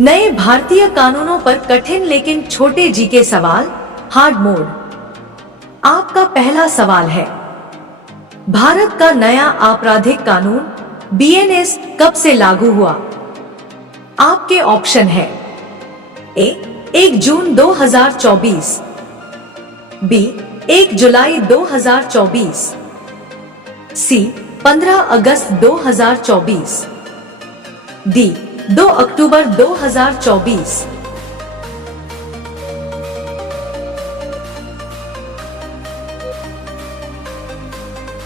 नए भारतीय कानूनों पर कठिन लेकिन छोटे जीके सवाल, हार्ड मोड। आपका पहला सवाल है, भारत का नया आपराधिक कानून बीएनएस कब से लागू हुआ? आपके ऑप्शन है ए 1 जून 2024, बी 1 जुलाई 2024, सी 15 अगस्त 2024, डी 2 अक्टूबर 2024।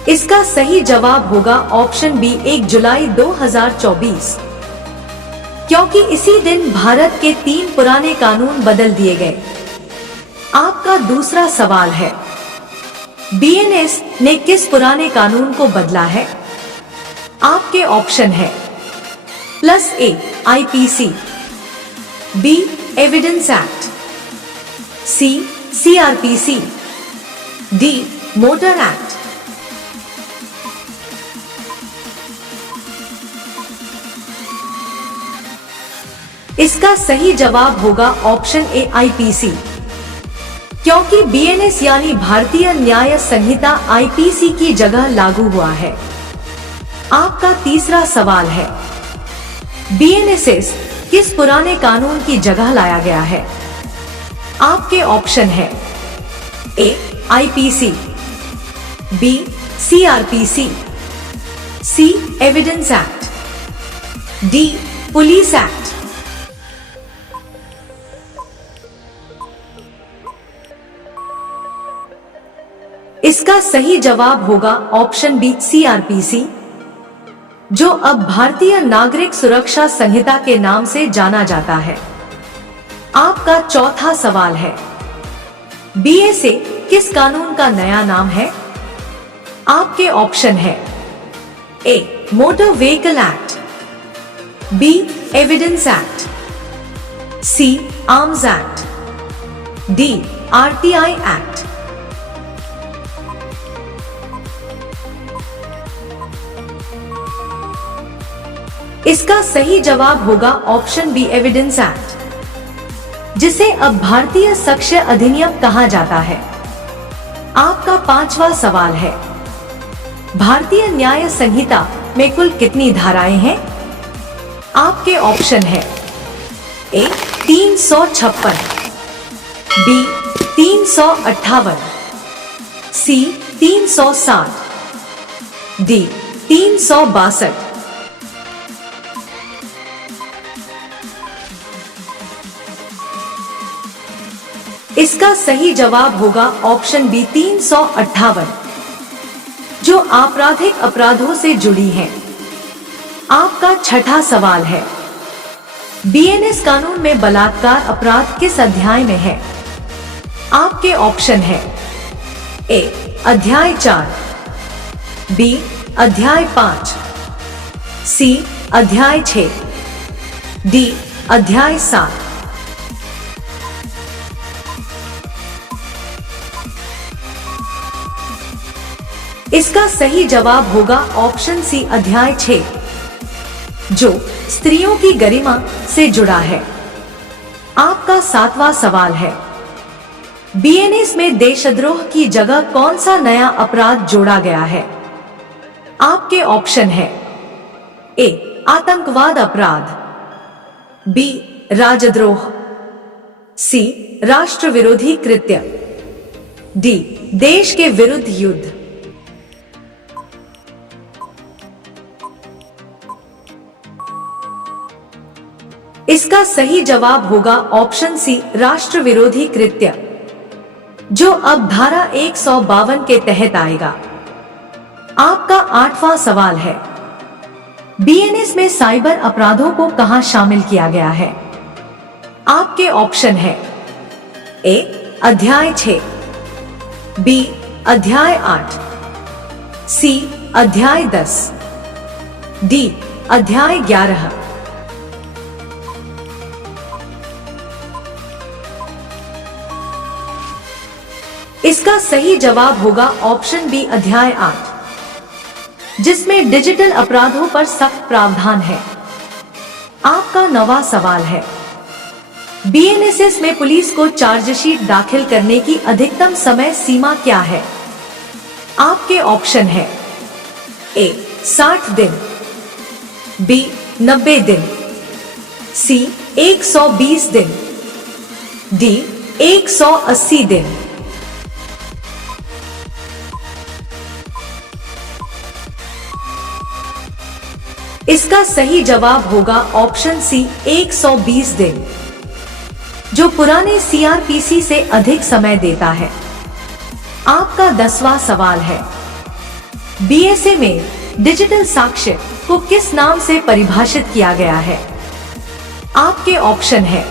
इसका सही जवाब होगा ऑप्शन बी 1 जुलाई 2024, क्योंकि इसी दिन भारत के 3 पुराने कानून बदल दिए गए। आपका दूसरा सवाल है, बीएनएस ने किस पुराने कानून को बदला है? आपके ऑप्शन है प्लस ए आईपीसी, बी एविडेंस एक्ट, सी सीआरपीसी, डी मोटर एक्ट। इसका सही जवाब होगा ऑप्शन ए आईपीसी, क्योंकि बीएनएस यानी भारतीय न्याय संहिता आईपीसी की जगह लागू हुआ है। आपका तीसरा सवाल है, बीएनएस किस पुराने कानून की जगह लाया गया है? आपके ऑप्शन है A IPC, B CRPC, C evidence act, D police act. इसका सही जवाब होगा ऑप्शन बी सीआरपीसी, जो अब भारतीय नागरिक सुरक्षा संहिता के नाम से जाना जाता है। आपका चौथा सवाल है, बीएसए किस कानून का नया नाम है? आपके ऑप्शन है A motor vehicle act, B evidence act, C arms act, D RTI act. इसका सही जवाब होगा ऑप्शन बी एविडेंस एक्ट, जिसे अब भारतीय साक्ष्य अधिनियम कहा जाता है। आपका पांचवा सवाल है, भारतीय न्याय संहिता में कुल कितनी धाराएं हैं? आपके ऑप्शन है ए 356, बी 358, सी 360, डी 362। इसका सही जवाब होगा ऑप्शन बी 358, जो आपराधिक अपराधों से जुड़ी है। आपका छठा सवाल है, बीएनएस कानून में बलात्कार अपराध किस अध्याय में है? आपके ऑप्शन है ए अध्याय 4, बी अध्याय 5, सी अध्याय 6, डी अध्याय 7। इसका सही जवाब होगा ऑप्शन सी अध्याय 6, जो स्त्रियों की गरिमा से जुड़ा है। आपका सातवां सवाल है, बीएनएस में देशद्रोह की जगह कौन सा नया अपराध जोड़ा गया है? आपके ऑप्शन है ए आतंकवाद अपराध, बी राजद्रोह, सी राष्ट्र विरोधी कृत्य, डी देश के विरुद्ध युद्ध। इसका सही जवाब होगा ऑप्शन सी राष्ट्र विरोधी कृत्य, जो अब धारा 152 के तहत आएगा। आपका आठवां सवाल है, बीएनएस में साइबर अपराधों को कहां शामिल किया गया है? आपके ऑप्शन है ए अध्याय 6, बी अध्याय 8, सी अध्याय 10, डी अध्याय 11। इसका सही जवाब होगा ऑप्शन बी अध्याय 8, जिसमें डिजिटल अपराधों पर सख्त प्रावधान है। आपका नवा सवाल है, बीएनएसएस में पुलिस को चार्जशीट दाखिल करने की अधिकतम समय सीमा क्या है? आपके ऑप्शन है ए 60 दिन, बी 90 दिन, सी 120 दिन, डी 180 दिन। इसका सही जवाब होगा ऑप्शन सी 120 दिन, जो पुराने सीआरपीसी से अधिक समय देता है। आपका 10वां सवाल है, बीएसए में डिजिटल साक्ष्य को किस नाम से परिभाषित किया गया है? आपके ऑप्शन है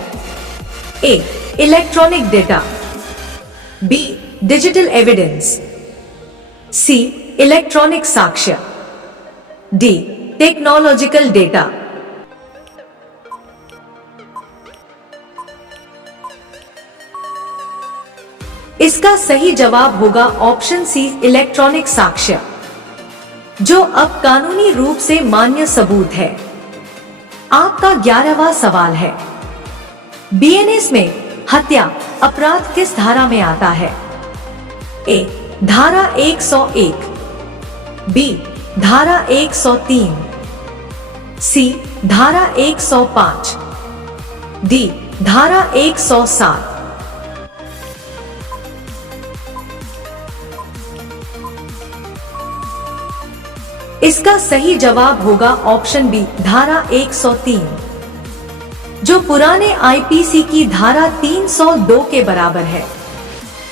A electronic data, B digital evidence, C electronic साक्ष्य, डी टेक्नोलॉजिकल डेटा। इसका सही जवाब होगा ऑप्शन सी इलेक्ट्रॉनिक साक्ष्य, जो अब कानूनी रूप से मान्य सबूत है। आपका 11वां सवाल है, बीएनएस में हत्या अपराध किस धारा में आता है? ए धारा 101, बी धारा 103, सी धारा 105, डी धारा 107। इसका सही जवाब होगा ऑप्शन बी धारा 103, जो पुराने आईपीसी की धारा 302 के बराबर है।